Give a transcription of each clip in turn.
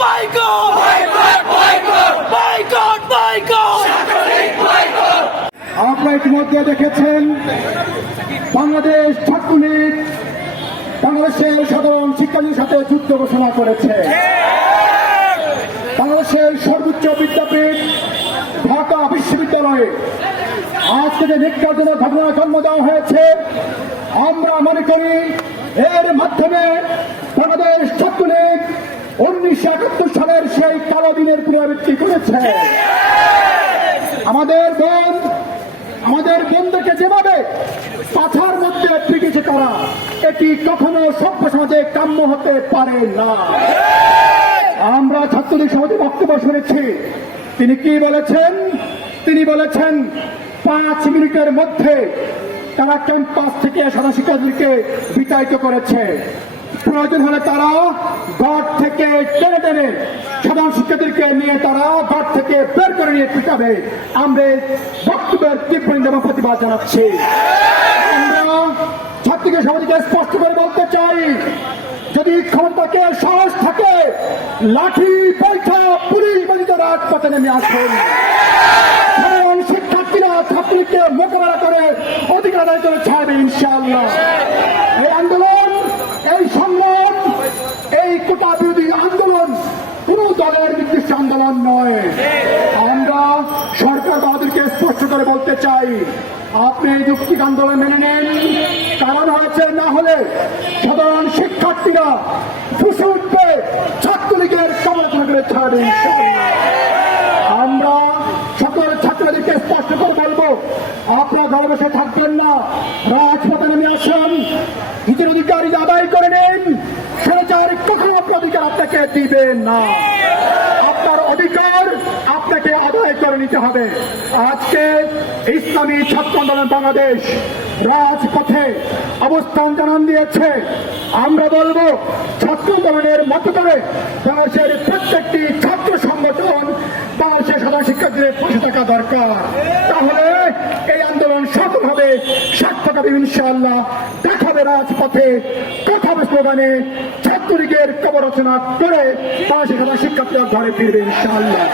Boycott boycott boycott. আপনারা ইতিমধ্যে দেখেছেন বাংলাদেশ ছাত্রলীগ বাংলাদেশের সাধারণ শিক্ষার্থীর সাথে যুদ্ধ ঘোষণা করেছে। বাংলাদেশের সর্বোচ্চ বিদ্যাপীঠ ঢাকা বিশ্ববিদ্যালয়ে আজকে যে নির্যাতনের ঘটনার জন্ম দেওয়া হয়েছে, আমরা মনে করি এর মাধ্যমে বাংলাদেশ ছাত্রলীগ 1971 সালের সেই কালো দিনের পুনরাবৃত্তি করেছে। আমাদের বন্ধুকে যেভাবে পাথার মধ্যে পিটিয়েছে তারা, এটি কখনো সভ্য সমাজে কাম্য হতে পারে না। আমরা ছাত্রলীগ সভাপতি বক্তব্য শুনেছি, তিনি কি বলেছেন? তিনি বলেছেন 5 মিনিটের মধ্যে তারা ক্যাম্পাস থেকে সাধারণ শিক্ষার্থীকে বিতাড়িত করেছে। প্রয়োজন হলে তারা ঘর থেকে টেনে টেনে সাধারণ শিক্ষার্থীকে নিয়ে তারা ঘর থেকে বের করে নিয়ে পিটাবে। আমরা বক্তব্যের তীব্র নিন্দা এবং প্রতিবাদ জানাচ্ছি। আমরা ছাত্রীকে সমাজকে স্পষ্ট করে বলতে চাই, যদি ক্ষমতাকে সাহস থাকে লাঠি বৈঠা পুলিশ বাজিত রাজপথে নেমে আসুন। সাধারণ শিক্ষার্থীরা ছাত্রীকে মোকাবেলা করে অধিকার আদায় করে ছাড়বে ইনশাআল্লাহ। এই আন্দোলন, এই সংগ্রাম, এই কোটা বিরোধী আন্দোলন কোন দলের নির্দিষ্ট আন্দোলন নয়। আমরা সরকার বাহাদুরকে স্পষ্ট করে বলতে চাই, আপনি এই যৌক্তিক আন্দোলন মেনে নেন। কারণ হয়েছে না হলে সাধারণ শিক্ষার্থীরা ফুসে উঠবে, ছাত্রলীগের সমালোচনা করে ছাড়বে ইনশাআল্লাহ। আমরা সকল ছাত্রলীগকে স্পষ্ট করে বলবো, আপনারা ঘরে বসে থাকবেন না, রাজপথে নেমে আসেন, নিজের অধিকার আদায় করে নেন। সরকার কখনো আপনার অধিকার আপনাকে দিবে না, আপনার অধিকার আপনাকে আদায় করে নিতে হবে। আজকে ইসলামী ছাত্র আন্দোলন বাংলাদেশ রাজপথে অবস্থান জানান দিয়েছে। আমরা বলবো ছাত্র আন্দোলনের মতো করে বাংলাদেশের প্রত্যেকটি ছাত্র সংগঠন বাংলাদেশের সাধারণ শিক্ষার্থীদের পাশে থাকা দরকার। তাহলে এই আন্দোলন সফল হবে, সার্থক হবে ইনশাআল্লাহ। দেখাবে রাজপথে, কথা হবে স্লোগানে, ছাত্রলীগের কবর রচনা করে বাংলাদেশের সাধারণ শিক্ষার্থীরা ঘরে ফিরবে ইনশাআল্লাহ।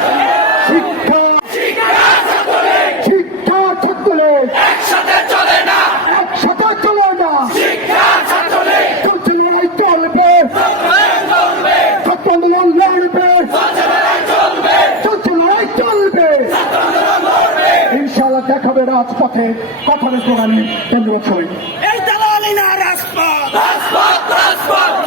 শিক্ষা ছাত্রলীগ একসাথে চলে না, একসাথে চলে না, শিক্ষা ছাত্রলীগ চলবে চলবে, চলবে ছাত্র আন্দোলন লড়বে, চলবে চলবে ইনশাআল্লাহ। দেখাবে রাজপথে, কথা হবে স্লোগানে কেন্দ্র ছবি। এই দালালি না, রাজপথ রাজপথ রাজপথ।